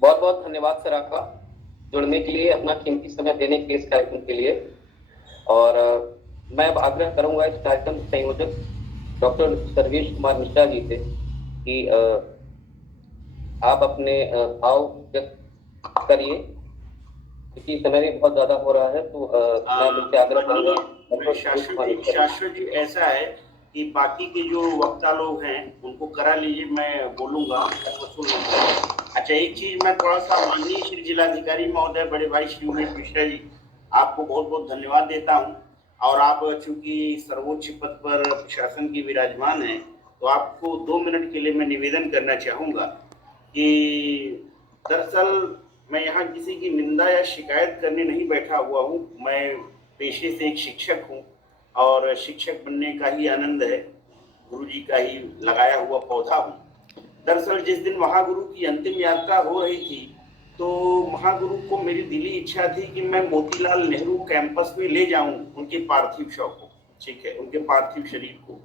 बहुत बहुत धन्यवाद सर आपका जुड़ने के लिए, अपना कीमती समय देने के लिए इस कार्यक्रम के लिए। और मैं अब आग्रह करूंगा इस कार्यक्रम के संयोजक डॉक्टर सर्वेश कुमार मिश्रा जी से कि आप अपने भाव व्यक्त करिए, क्योंकि समय भी बहुत ज्यादा हो रहा है। तो मैं मुझसे आग्रह करूंगा डॉक्टर सर्वेश कुमार मिश्रा जी। शाश्वत जी, ऐसा है कि बाकी के जो वक्ता लोग हैं उनको करा लीजिए, मैं बोलूंगा, कर वसूल नहीं करेंगे। अच्छा, एक चीज मैं थोड़ा सा, माननीय श्री जिलाधिकारी महोदय, बड़े भाई श्री उमेश मिश्रा जी, आपको बहुत बहुत धन्यवाद देता हूँ। और आप चूंकि सर्वोच्च पद पर प्रशासन की विराजमान है, तो आपको 2 मिनट के लिए मैं निवेदन करना चाहूंगा कि दरअसल मैं यहाँ किसी की निंदा या शिकायत करने नहीं बैठा हुआ हूँ। मैं पेशे से एक शिक्षक हूँ और शिक्षक बनने का ही आनंद है, गुरु जी का ही लगाया हुआ पौधा हूँ। दरअसल जिस दिन महागुरु की अंतिम यात्रा हो रही थी, तो महागुरु को मेरी दिली इच्छा थी कि मैं मोतीलाल नेहरू कैंपस में ले जाऊं उनके पार्थिव शव को, ठीक है, उनके पार्थिव शरीर को।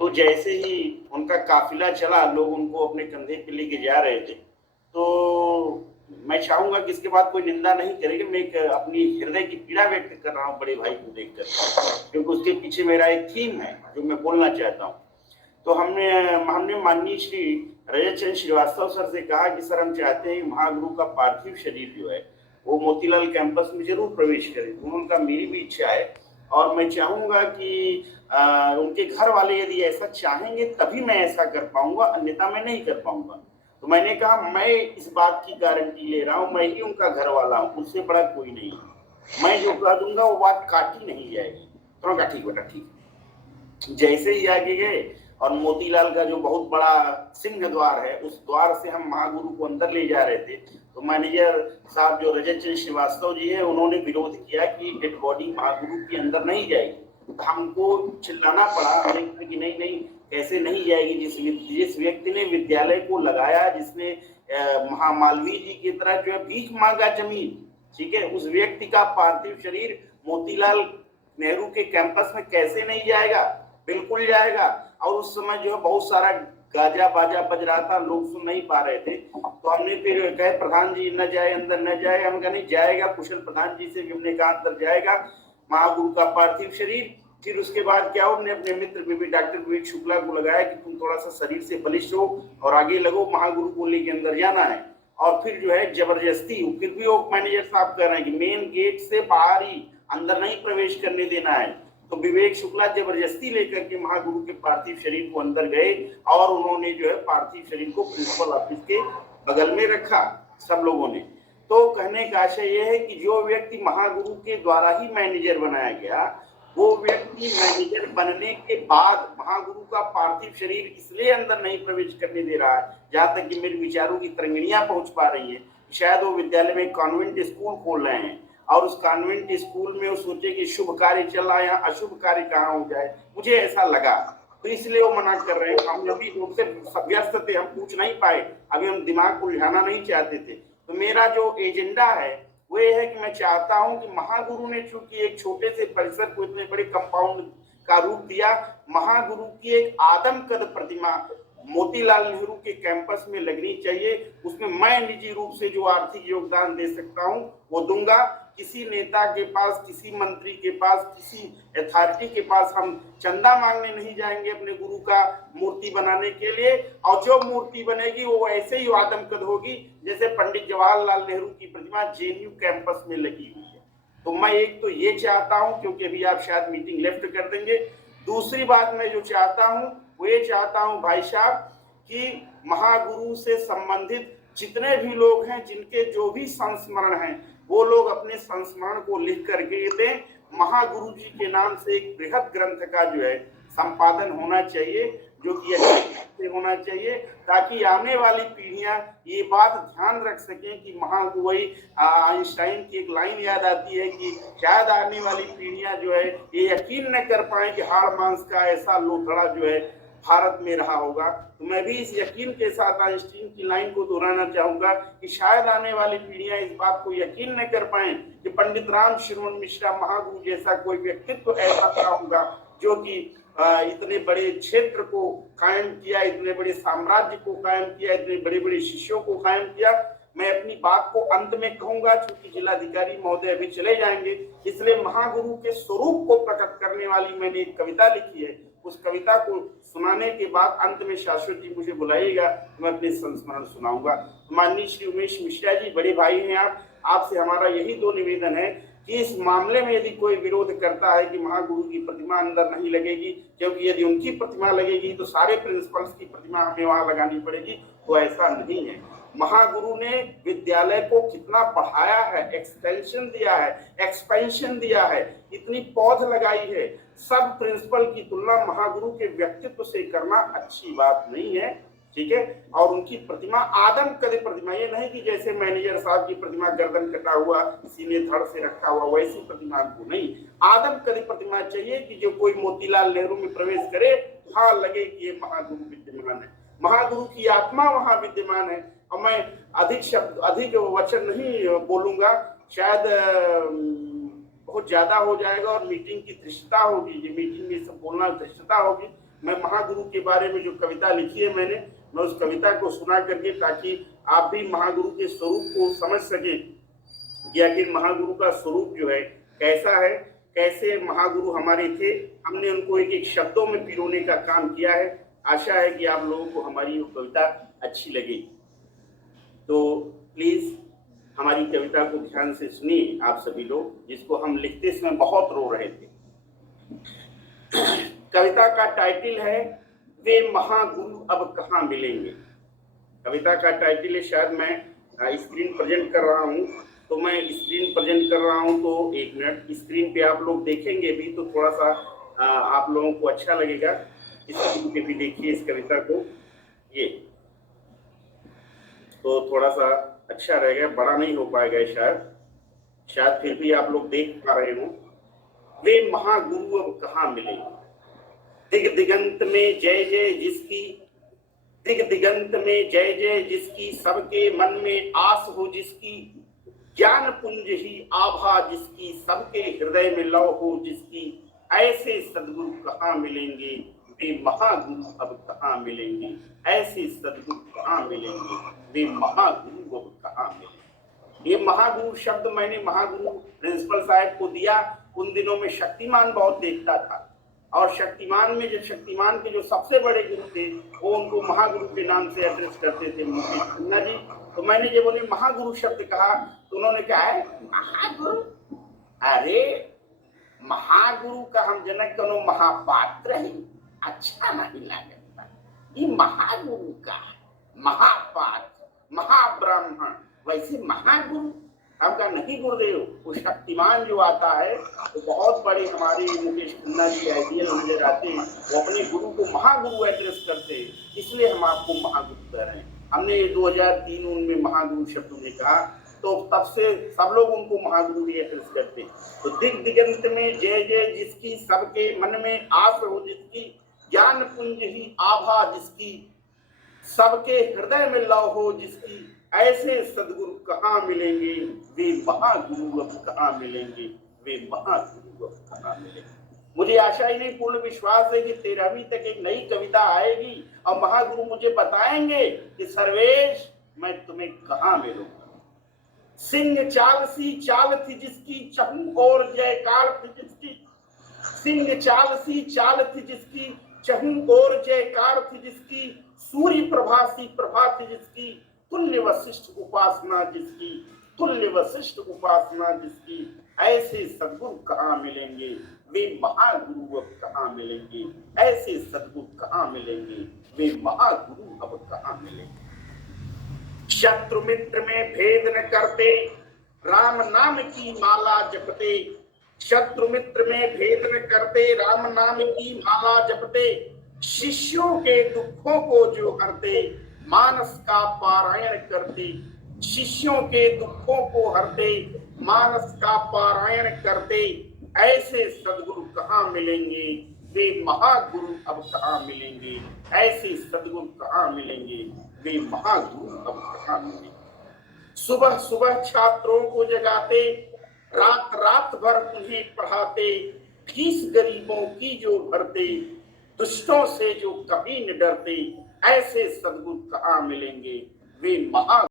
तो जैसे ही उनका काफिला चला, लोग उनको अपने कंधे पे लेके जा रहे थे, तो मैं चाहूंगा कि इसके बाद कोई निंदा नहीं करेगा। मैं एक अपनी हृदय की पीड़ा व्यक्त कर रहा हूँ बड़े भाई को देखकर, क्योंकि उसके पीछे मेरा एक थीम है जो मैं बोलना चाहता हूँ। तो हमने माननीय श्री रजत चंद्र श्रीवास्तव सर से कहा कि सर, हम चाहते हैं महागुरु का पार्थिव शरीर जो है वो मोतीलाल कैंपस में जरूर प्रवेश करे। उनका मेरी भी इच्छा है और मैं चाहूंगा कि उनके घर वाले यदि ऐसा चाहेंगे तभी मैं ऐसा कर पाऊंगा, अन्यथा मैं नहीं कर पाऊंगा। तो मैंने कहा मैं इस बात की गारंटी ले रहा हूँ, मैं ही उनका घर वाला हूँ, उससे बड़ा कोई नहीं। मैं जो कह दूंगा वो बात काटी नहीं जाएगी। तो कहा ठीक बेटा, ठीक। जैसे ही आगे गए और मोतीलाल का जो बहुत बड़ा सिंह द्वार है, उस द्वार से हम महागुरु को अंदर ले जा रहे थे, तो मैनेजर साहब जो रजत चंद्र श्रीवास्तव जी है, उन्होंने विरोध किया कि डेड बॉडी महागुरु के अंदर नहीं जाएगी। तो हमको चिल्लाना पड़ा, हमने कहा कि नहीं नहीं, कैसे नहीं जाएगी। जिस व्यक्ति ने विद्यालय को लगाया, जिसने महामालवीय जी की तरह जो है भीख मांगा जमीन, ठीक है, उस व्यक्ति का पार्थिव शरीर मोतीलाल नेहरू के कैंपस में कैसे नहीं जाएगा? बिल्कुल जाएगा। और उस समय जो है बहुत सारा गाजा बाजा बज रहा था, लोग सुन नहीं पा रहे थे। तो हमने फिर कहे प्रधान जी न जाए, अंदर न जाए। हम कहा नहीं जाएगा, कुशल प्रधान जी से भी हमने कहा अंदर जाएगा महागुरु का पार्थिव शरीर। फिर उसके बाद क्या हो, हमने अपने मित्र डॉक्टर विवेक शुक्ला को लगाया कि तुम थोड़ा सा शरीर से बलिष्ठ हो और आगे लगो, महागुरु को लेके अंदर जाना है। और फिर जो है जबरदस्ती, फिर भी वो मैनेजर साहब कह रहे हैं कि मेन गेट से बाहर ही, अंदर नहीं प्रवेश करने देना है। तो विवेक शुक्ला जबरदस्ती लेकर के महागुरु के पार्थिव शरीर को अंदर गए और उन्होंने जो है पार्थिव शरीर को प्रिंसिपल ऑफिस के बगल में रखा सब लोगों ने। तो कहने का आशय यह है कि जो व्यक्ति महागुरु के द्वारा ही मैनेजर बनाया गया, वो व्यक्ति मैनेजर बनने के बाद महागुरु का पार्थिव शरीर इसलिए अंदर नहीं प्रवेश करने दे रहा है, जहां तक कि मेरे विचारों की तरंगिणियां पहुंच पा रही है, शायद वो विद्यालय में कॉन्वेंट स्कूल खोल रहे हैं और उस कॉन्वेंट स्कूल में वो सोचे कि शुभ कार्य चल रहा है, या अशुभ कार्य कहाँ हो जाए, मुझे ऐसा लगा। तो इसलिए वो मना कर रहे हैं। हम अभी उनसे व्यस्त थे, हम पूछ नहीं पाए, अभी हम दिमाग को उलझाना नहीं चाहते थे। तो मेरा जो एजेंडा है वो ये है कि मैं चाहता हूं कि महागुरु ने चूंकि एक छोटे से परिसर को इतने बड़े कंपाउंड का रूप दिया, महागुरु की एक आदमकद प्रतिमा मोतीलाल नेहरू के कैंपस में लगनी चाहिए। उसमें मैं निजी रूप से जो आर्थिक योगदान दे सकता हूं वो दूंगा। किसी नेता के पास, किसी मंत्री के पास, किसी अथॉरिटी के पास हम चंदा मांगने नहीं जाएंगे अपने गुरु का मूर्ति बनाने के लिए। और जो मूर्ति बनेगी वो ऐसे ही आदमकद होगी जैसे पंडित जवाहरलाल नेहरू की प्रतिमा जेएनयू कैंपस में लगी हुई है। तो मैं एक तो ये चाहता हूं, क्योंकि अभी आप शायद मीटिंग लेफ्ट कर देंगे। दूसरी बात मैं जो चाहता हूं वो ये चाहता हूं भाई साहब कि महागुरु से संबंधित जितने भी लोग हैं, जिनके जो भी संस्मरण हैं, वो लोग अपने संस्मरण को लिख करके दें। महागुरु जी के नाम से एक बृहद ग्रंथ का जो है संपादन होना चाहिए, जो कि अच्छे से होना चाहिए, ताकि आने वाली पीढ़ियां ये बात ध्यान रख सकें कि महागुरु, वही आइंस्टाइन की एक लाइन याद आती है कि शायद आने वाली पीढ़ियां जो है ये यकीन न कर पाए कि हाड़ मांस का ऐसा लोथड़ा जो है भारत में रहा होगा। तो मैं भी इस यकीन के साथ आइंस्टीन की लाइन को दोहराना चाहूंगा कि शायद आने वाली पीढ़ियां इस बात को यकीन न कर पाए कि पंडित राम श्रवण मिश्रा महागुरु जैसा कोई व्यक्तित्व ऐसा रहा होगा जो कि इतने बड़े क्षेत्र को कायम किया, इतने बड़े साम्राज्य को कायम किया, इतने बड़े बड़े शिष्यों को कायम किया। मैं अपनी बात को अंत में कहूंगा, क्योंकि जिलाधिकारी महोदय अभी चले जाएंगे, इसलिए महागुरु के स्वरूप को प्रकट करने वाली मैंने एक कविता लिखी है। उस कविता को सुनाने के बाद अंत में शाश्वत जी मुझे बुलाइएगा, मैं अपने संस्मरण सुनाऊंगा। माननीय श्री उमेश मिश्रा जी, बड़े भाई हैं आप, आपसे हमारा यही दो निवेदन है कि इस मामले में यदि कोई विरोध करता है कि महागुरु की प्रतिमा अंदर नहीं लगेगी, क्योंकि यदि उनकी प्रतिमा लगेगी तो सारे प्रिंसिपल्स की प्रतिमा हमें वहां लगानी पड़ेगी, तो ऐसा नहीं है। महागुरु ने विद्यालय को कितना बढ़ाया है, एक्सटेंशन दिया है, एक्सपेंशन दिया है, इतनी पौध लगाई है। सब प्रिंसिपल की तुलना महागुरु के व्यक्तित्व से करना अच्छी बात नहीं है, ठीक है। और उनकी प्रतिमा आदम कदे प्रतिमा, ये नहीं कि जैसे मैनेजर साहब की प्रतिमा गर्दन कटा हुआ सीने धड़ से रखा हुआ वैसी प्रतिमा को नहीं, आदम कदे प्रतिमा चाहिए कि जो कोई मोतीलाल नेहरू में प्रवेश करे वहां लगे कि ये महागुरु विद्यमान है, महागुरु की आत्मा वहां विद्यमान है। और मैं अधिक वचन नहीं बोलूंगा, शायद बहुत ज्यादा हो जाएगा और मीटिंग की धृष्टता होगी, ये मीटिंग में सब बोलना धृष्टता होगी। मैं महागुरु के बारे में जो कविता लिखी है मैंने, मैं उस कविता को सुना करके, ताकि आप भी महागुरु के स्वरूप को समझ सके कि आखिर महागुरु का स्वरूप जो है कैसा है, कैसे महागुरु हमारे थे। हमने उनको एक एक शब्दों में पिरोने का काम किया है। आशा है कि आप लोगों को हमारी वो कविता अच्छी लगेगी। तो प्लीज हमारी कविता को ध्यान से सुनिए आप सभी लोग, जिसको हम लिखते समय बहुत रो रहे थे। कविता का टाइटल है वे महागुरु अब कहाँ मिलेंगे। कविता का टाइटल है, शायद मैं स्क्रीन प्रेजेंट कर रहा हूँ, तो मैं स्क्रीन प्रेजेंट कर रहा हूँ, तो एक मिनट स्क्रीन पे आप लोग देखेंगे भी तो थोड़ा सा आप लोगों को अच्छा लगेगा। स्क्रीन पे भी देखिए इस कविता को, ये तो थोड़ा सा अच्छा रहेगा, बड़ा नहीं हो पाएगा शायद फिर भी आप लोग देख पा रहे हो। वे महागुरु अब कहाँ मिलेंगे, दिग दिगंत में जय जय जिसकी, दिग दिगंत में जय जय जिसकी, सबके मन में आस हो जिसकी, ज्ञान पुंज ही आभा जिसकी, सबके हृदय में लौ हो जिसकी, ऐसे सद्गुरु कहाँ मिलेंगे, वे महागुरु अब कहाँ मिलेंगे, ऐसे सद्गुरु कहाँ मिलेंगे, वे महागुरु अब कहाँ मिलेंगे। ये महागुरु शब्द मैंने महागुरु प्रिंसिपल साहब को दिया। उन दिनों में शक्तिमान बहुत देखता था, और शक्तिमान में जो शक्तिमान के जो सबसे बड़े गुरु थे वो उनको महागुरु के नाम से एड्रेस करते थे, मुकेश खन्ना जी। तो मैंने जब उन्हें महागुरु शब्द कहा तो उन्होंने कहा है महागुरु, अरे महागुरु का हम जनक कनो महापात्र ही अच्छा नहीं लगता, ये महागुरु का महापात्र महाब्राह्मण, वैसे महागुरु हमका नहीं गुरुदेव। वो शक्तिमान जो आता है तो बहुत बड़े हमारे मुकेश खन्ना जी आइडियल नजर आते हैं, वो अपने गुरु को महागुरु एड्रेस करते हैं, इसलिए हम आपको महागुरु कह रहे हैं। हमने 2003 उनमें महागुरु शब्द उन्हें कहा, तो तब से सब लोग उनको महागुरु ही एड्रेस करते हैं। तो दिग दिगंत में जय जय जिसकी, सबके मन में आस हो जिसकी, ज्ञान पुंज ही आभा जिसकी, सबके हृदय में लौ हो जिसकी, ऐसे सद्गुरु कहाँ मिलेंगे, वे महागुरु अब कहाँ मिलेंगे, वे महागुरु अब कहाँ मिलेंगे। मुझे आशा ही नहीं, पूर्ण विश्वास है कि 13वीं तक एक नई कविता आएगी और महागुरु मुझे बताएंगे कि सर्वेश मैं तुम्हें कहाँ मिलूंगा। सिंह चाल सी चाल थी जिसकी, चहु और जयकार थी जिसकी, सिंह चाल सी चाल थी जिसकी, चहु और जयकार थी जिसकी, सूर्य प्रभा सी प्रभा थी जिसकी, तुल्य वशिष्ठ उपासना जिसकी, तुल्य वशिष्ठ उपासना जिसकी, ऐसे सद्गुरु कहाँ मिलेंगे, वे महागुरु अब कहाँ मिलेंगे, ऐसे सद्गुरु कहाँ मिलेंगे, वे महागुरु अब कहाँ मिलेंगे। शत्रु मित्र में भेद न करते, राम नाम की माला जपते, शत्रु मित्र में भेद न करते, राम नाम की माला जपते, शिष्यों के दुखों को जो हरते, मानस का पारायण करते, शिष्यों के दुखों को हरते, मानस का पारायण करते, ऐसे सद्गुरु कहाँ मिलेंगे, वे महागुरु अब कहाँ मिलेंगे, ऐसे सद्गुरु कहाँ मिलेंगे, वे महागुरु अब कहाँ मिलेंगे। सुबह सुबह छात्रों को जगाते, रात रात भर उन्हें पढ़ाते, फीस गरीबों की जो भरते, दुष्टों से जो कभी न डरते, ऐसे सद्गुरु कहाँ मिलेंगे, वे महा